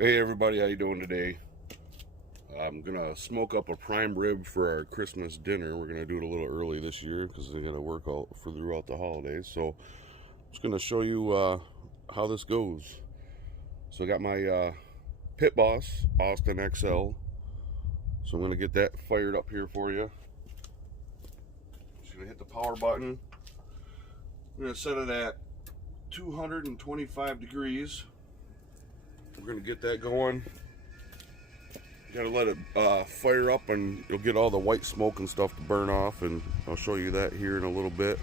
Hey everybody, how you doing today? I'm gonna smoke up a prime rib for our Christmas dinner. We're gonna do it a little early this year because they're gonna work out for throughout the holidays. So I'm just gonna show you how this goes. So I got my Pit Boss Austin XL. So I'm gonna get that fired up here for you. Just gonna hit the power button. I'm gonna set it at 225 degrees. We're gonna get that going. You gotta let it fire up and you'll get all the white smoke and stuff to burn off, and I'll show you that here in a little bit.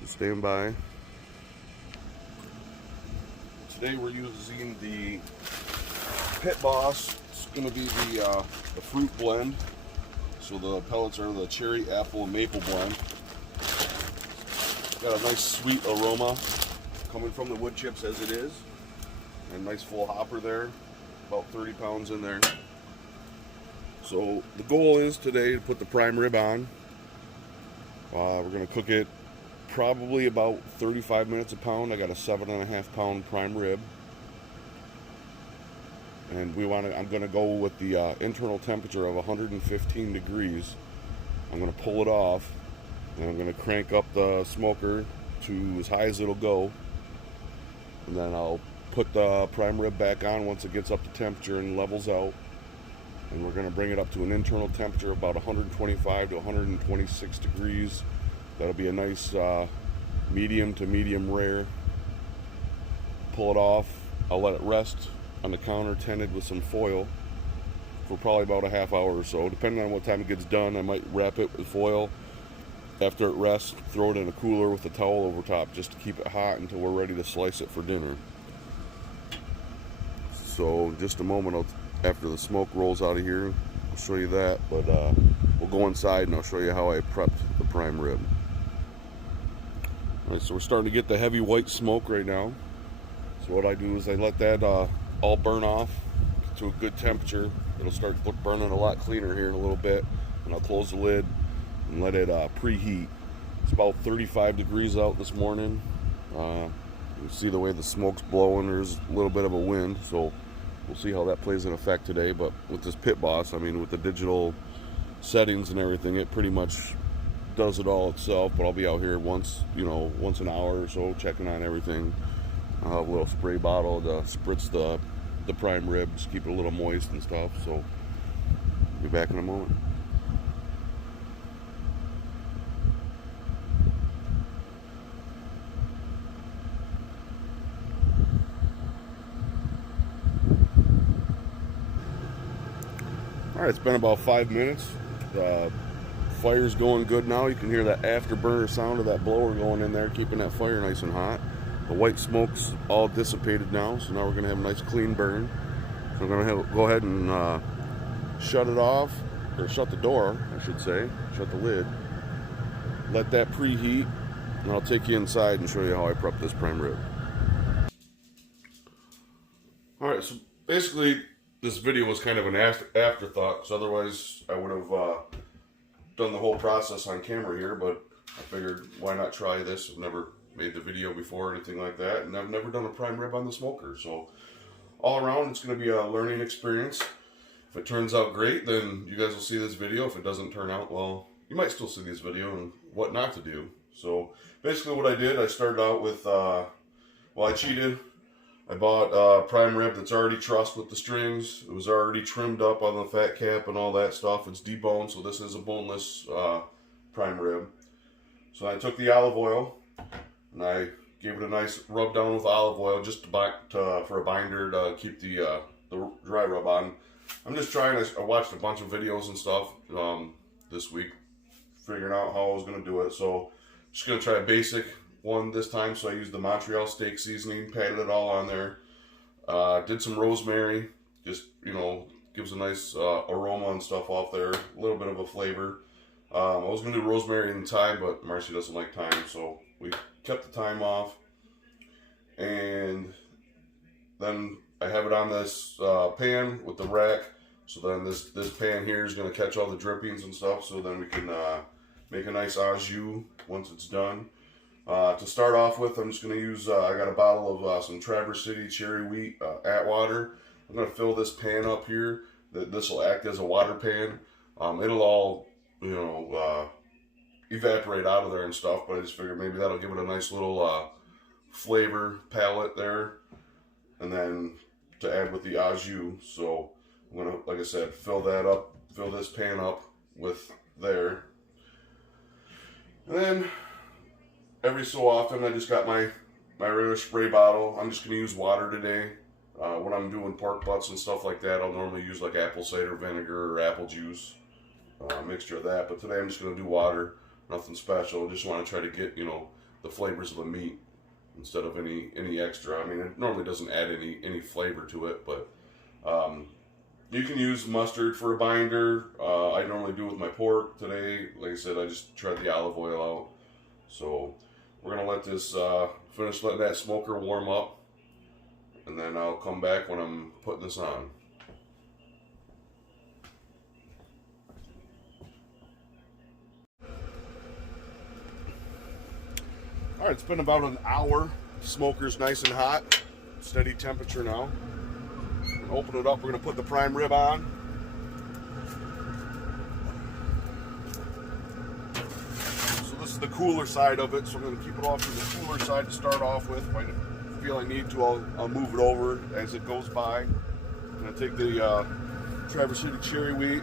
Just stand by. Today we're using the Pit Boss. It's gonna be the fruit blend. So the pellets are the cherry, apple, and maple blend. Got a nice sweet aroma coming from the wood chips as it is. And nice full hopper there. About 30 pounds in there. So the goal is today to put the prime rib on. We're going to cook it probably about 35 minutes a pound. I got a 7.5 pound prime rib, and I'm going to go with the internal temperature of 115 degrees. I'm going to pull it off, and I'm going to crank up the smoker to as high as it'll go, and then I'll put the prime rib back on once it gets up to temperature and levels out, and we're going to bring it up to an internal temperature of about 125 to 126 degrees. That'll be a nice medium to medium rare. Pull it off. I'll let it rest on the counter, tinted with some foil, for probably about a half hour or so. Depending on what time it gets done, I might wrap it with foil. After it rests, throw it in a cooler with a towel over top just to keep it hot until we're ready to slice it for dinner. So in just a moment, after the smoke rolls out of here, I'll show you that, but we'll go inside and I'll show you how I prepped the prime rib. Alright, so we're starting to get the heavy white smoke right now. So what I do is I let that all burn off to a good temperature. It'll start burning a lot cleaner here in a little bit, and I'll close the lid and let it preheat. It's about 35 degrees out this morning. You see the way the smoke's blowing. There's a little bit of a wind, so we'll see how that plays in effect today. But with this Pit Boss, I mean, with the digital settings and everything, it pretty much does it all itself. But I'll be out here once an hour or so, checking on everything. I'll have a little spray bottle to spritz the prime rib, just keep it a little moist and stuff. So I'll be back in a moment. Alright, it's been about 5 minutes. The fire's going good now. You can hear that afterburner sound of that blower going in there, keeping that fire nice and hot. The white smoke's all dissipated now, so now we're going to have a nice clean burn. So I'm going to go ahead and shut it off, or shut the door, I should say, shut the lid. Let that preheat, and I'll take you inside and show you how I prep this prime rib. Alright, so basically this video was kind of an afterthought, because otherwise I would have done the whole process on camera here, but I figured why not try this. I've never made the video before or anything like that, and I've never done a prime rib on the smoker, so all around it's going to be a learning experience. If it turns out great, then you guys will see this video. If it doesn't turn out, well, you might still see this video and what not to do. So basically what I did, I started out with, I cheated. I bought prime rib that's already trussed with the strings. It was already trimmed up on the fat cap and all that stuff. It's deboned, so this is a boneless prime rib. So I took the olive oil and I gave it a nice rub down with olive oil just for a binder to keep the dry rub on. I'm just trying. I watched a bunch of videos and stuff this week, figuring out how I was going to do it. So just going to try a basic one this time. So I used the Montreal steak seasoning, patted it all on there. Did some rosemary, just gives a nice aroma and stuff off there, a little bit of a flavor. I was going to do rosemary and thyme, but Marcy doesn't like thyme, so we kept the thyme off. And then I have it on this pan with the rack. So then this pan here is going to catch all the drippings and stuff, so then we can make a nice au jus once it's done. To start off with, I'm just going to use, I got a bottle of some Traverse City cherry wheat Atwater. I'm going to fill this pan up here. This will act as a water pan. It'll all, evaporate out of there and stuff, but I just figured maybe that'll give it a nice little flavor palette there. And then to add with the au jus. So I'm going to, like I said, fill this pan up with there. And then every so often, I just got my regular spray bottle. I'm just going to use water today. When I'm doing pork butts and stuff like that, I'll normally use like apple cider vinegar or apple juice, mixture of that. But today I'm just going to do water, nothing special. I just want to try to get, the flavors of the meat instead of any extra. I mean, it normally doesn't add any flavor to it, but you can use mustard for a binder. I normally do with my pork. Today, like I said, I just tried the olive oil out. So we're going to let this finish letting that smoker warm up, and then I'll come back when I'm putting this on. All right, it's been about an hour. Smoker's nice and hot, steady temperature now. Open it up, we're going to put the prime rib on. So this is the cooler side of it, so I'm going to keep it off to the cooler side to start off with. If I feel I need to, I'll move it over as it goes by. I'm going to take the Traverse City cherry wheat.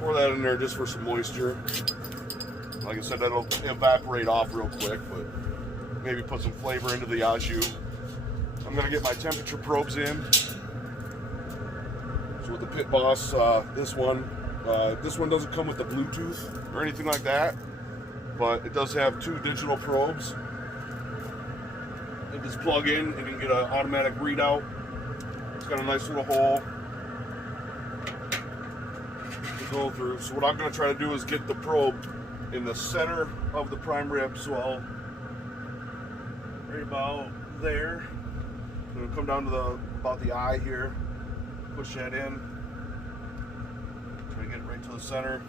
Pour that in there just for some moisture. Like I said, that'll evaporate off real quick, but maybe put some flavor into the au jus. I'm going to get my temperature probes in. So with the Pit Boss, this one doesn't come with the Bluetooth or anything like that, but it does have 2 digital probes. You just plug in and you can get an automatic readout. It's got a nice little hole go through. So what I'm going to try to do is get the probe in the center of the prime rib. So I'll right about there. I'm going to come down to about the eye here, push that in, try to get it right to the center.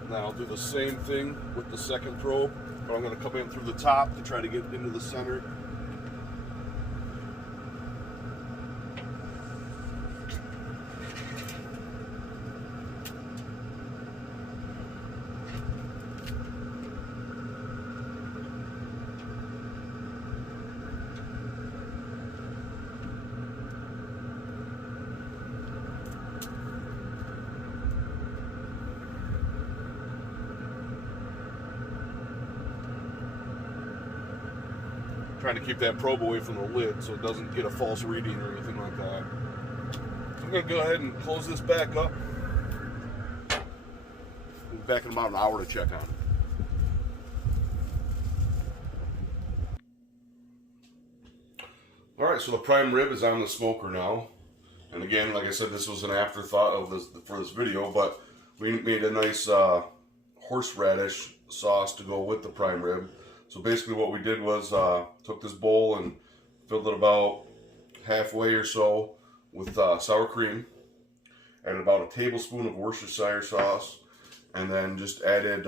And then I'll do the same thing with the second probe, but I'm going to come in through the top to try to get into the center. Trying to keep that probe away from the lid so it doesn't get a false reading or anything like that. So I'm going to go ahead and close this back up. We'll be back in about an hour to check on it. Alright, so the prime rib is on the smoker now. And again, like I said, this was an afterthought for this video, but we made a nice horseradish sauce to go with the prime rib. So basically what we did was took this bowl and filled it about halfway or so with sour cream, added about a tablespoon of Worcestershire sauce, and then just added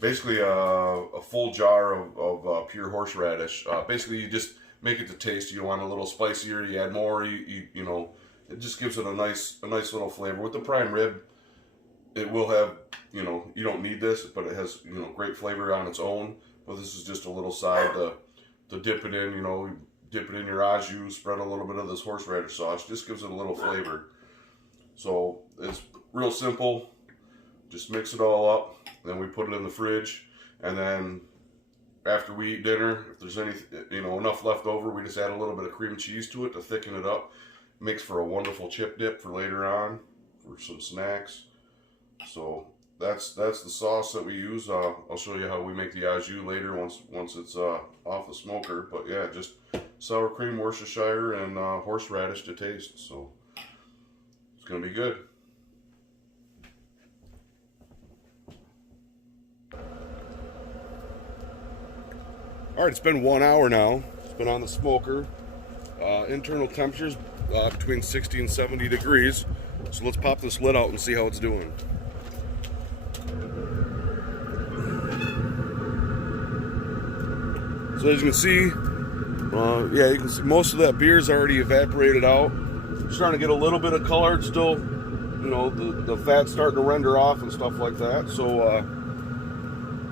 basically a full jar of pure horseradish. Basically you just make it to taste. You want a little spicier, you add more, you know, it just gives it a nice little flavor. With the prime rib, it will have, you know, you don't need this, but it has, you know, great flavor on its own. But this is just a little side to dip it in, you know, dip it in your au jus, spread a little bit of this horseradish sauce, just gives it a little flavor. So it's real simple. Just mix it all up, then we put it in the fridge, and then after we eat dinner, if there's any, you know, enough left over, we just add a little bit of cream cheese to it to thicken it up. Makes for a wonderful chip dip for later on, for some snacks. So that's the sauce that we use. I'll show you how we make the au jus later once it's off the smoker. But yeah, just sour cream, Worcestershire, and horseradish to taste. So it's gonna be good. All right, it's been 1 hour now. been on the smoker. Internal temperatures between 60 and 70 degrees. So let's pop this lid out and see how it's doing. So as you can see, yeah, you can see most of that beer's already evaporated out. Starting to get a little bit of color. It's still, you know, the fat's starting to render off and stuff like that. So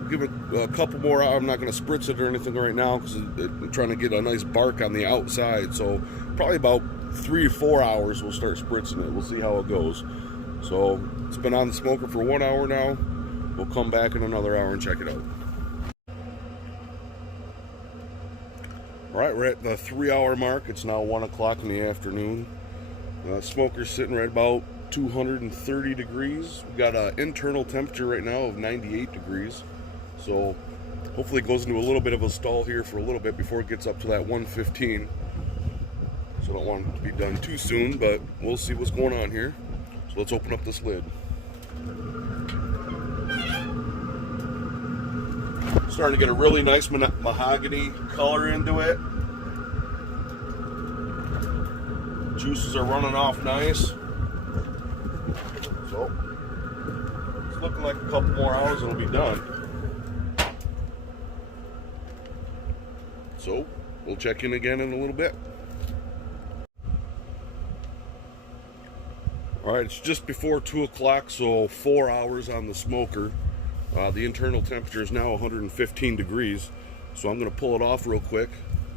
give it a couple more hours. I'm not going to spritz it or anything right now because I'm trying to get a nice bark on the outside. So probably about 3 or 4 hours we'll start spritzing it. We'll see how it goes. So it's been on the smoker for 1 hour now. We'll come back in another hour and check it out. All right, we're at the 3-hour mark. It's now 1 o'clock in the afternoon. Smoker's sitting right about 230 degrees. We've got an internal temperature right now of 98 degrees. So hopefully it goes into a little bit of a stall here for a little bit before it gets up to that 115. So I don't want it to be done too soon, but we'll see what's going on here. So let's open up this lid. Starting to get a really nice mahogany color into it. Juices are running off nice. So it's looking like a couple more hours and it'll be done. So we'll check in again in a little bit. All right, it's just before 2 o'clock, so 4 hours on the smoker. The internal temperature is now 115 degrees. So I'm going to pull it off real quick,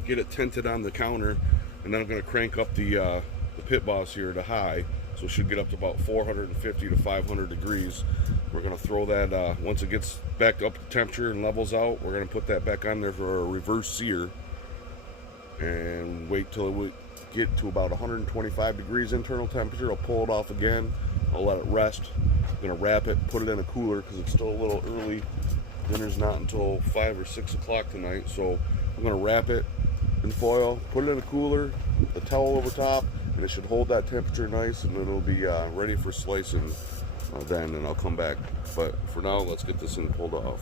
get it tinted on the counter, and then I'm going to crank up the pit boss here to high. So it should get up to about 450 to 500 degrees. We're going to throw that, once it gets back up to temperature and levels out, we're going to put that back on there for a reverse sear. And wait till we get to about 125 degrees internal temperature. I'll pull it off again. I'll let it rest. I'm going to wrap it, put it in a cooler because it's still a little early. Dinner's not until 5 or 6 o'clock tonight. So I'm going to wrap it in foil, put it in a cooler, a towel over top, and it should hold that temperature nice, and it'll be ready for slicing then, and I'll come back. But for now, let's get this thing pulled off.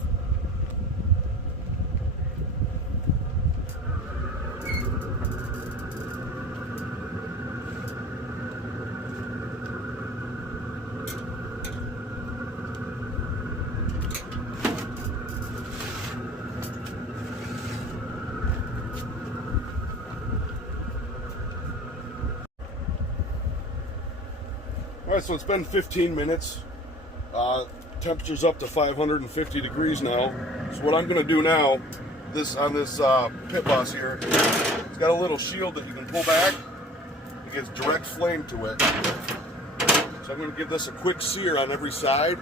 Alright, so it's been 15 minutes. Temperature's up to 550 degrees now. So what I'm going to do now, on this pit boss here, it's got a little shield that you can pull back. It gives direct flame to it. So I'm going to give this a quick sear on every side,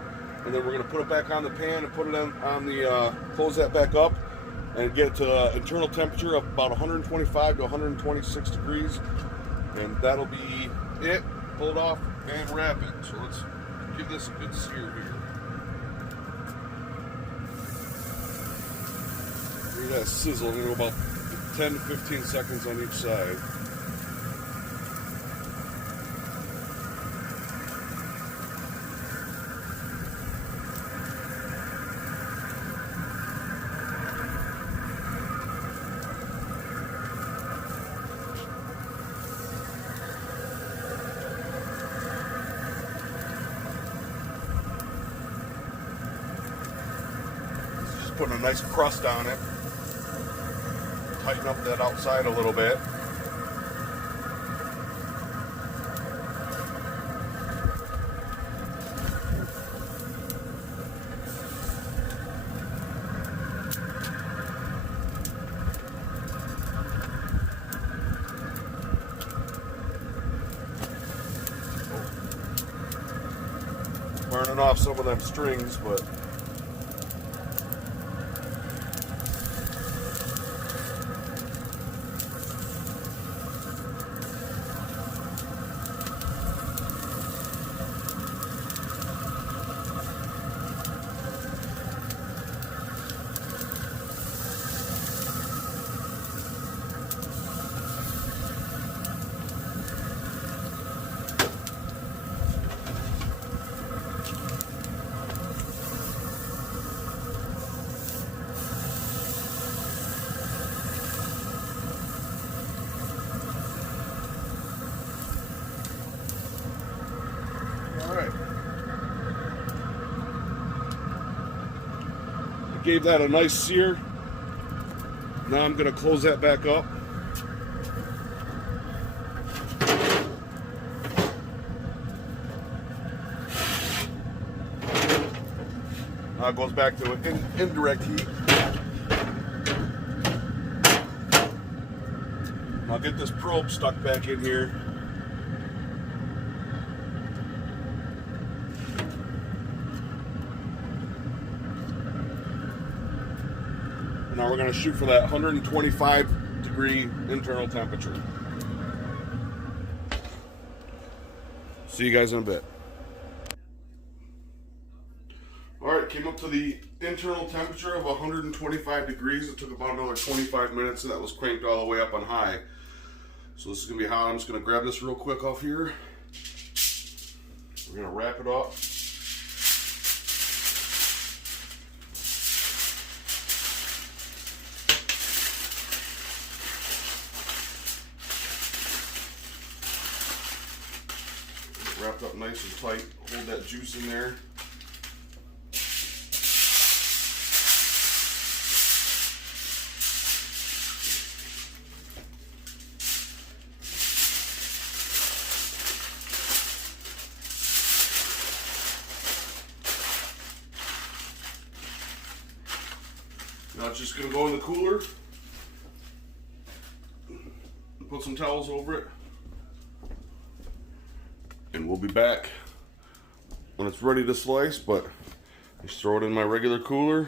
and then we're going to put it back on the pan and put it on the, close that back up, and get it to internal temperature of about 125 to 126 degrees. And that'll be it. Pull it off and wrap it. So let's give this a good sear here. Look at that sizzle. You know, about 10 to 15 seconds on each side. Putting a nice crust on it. Tighten up that outside a little bit. Burning off some of them strings, but Gave that a nice sear. Now I'm going to close that back up. Now it goes back to indirect heat. I'll get this probe stuck back in here. Now we're going to shoot for that 125 degree internal temperature. See you guys in a bit. Alright, came up to the internal temperature of 125 degrees. It took about another 25 minutes and that was cranked all the way up on high. So this is going to be hot. I'm just going to grab this real quick off here. We're going to wrap it up. Wrapped up nice and tight. Hold that juice in there. Now it's just going to go in the cooler. Put some towels over it. And we'll be back when it's ready to slice, but just throw it in my regular cooler.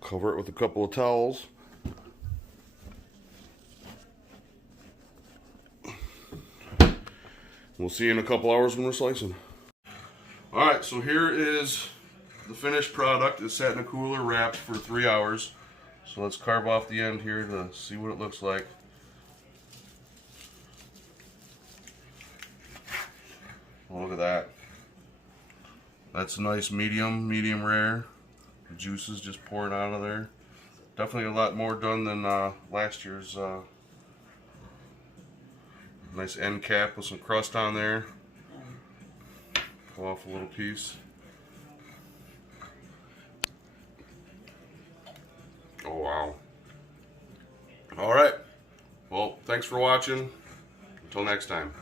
Cover it with a couple of towels. We'll see you in a couple hours when we're slicing. Alright, so here is the finished product. It's sat in a cooler wrapped for 3 hours. So let's carve off the end here to see what it looks like. Oh, look at that. That's a nice medium rare. The juice is just pouring out of there. Definitely a lot more done than last year's. Nice end cap with some crust on there. Pull off a little piece. Oh wow. Alright. Well, thanks for watching. Until next time.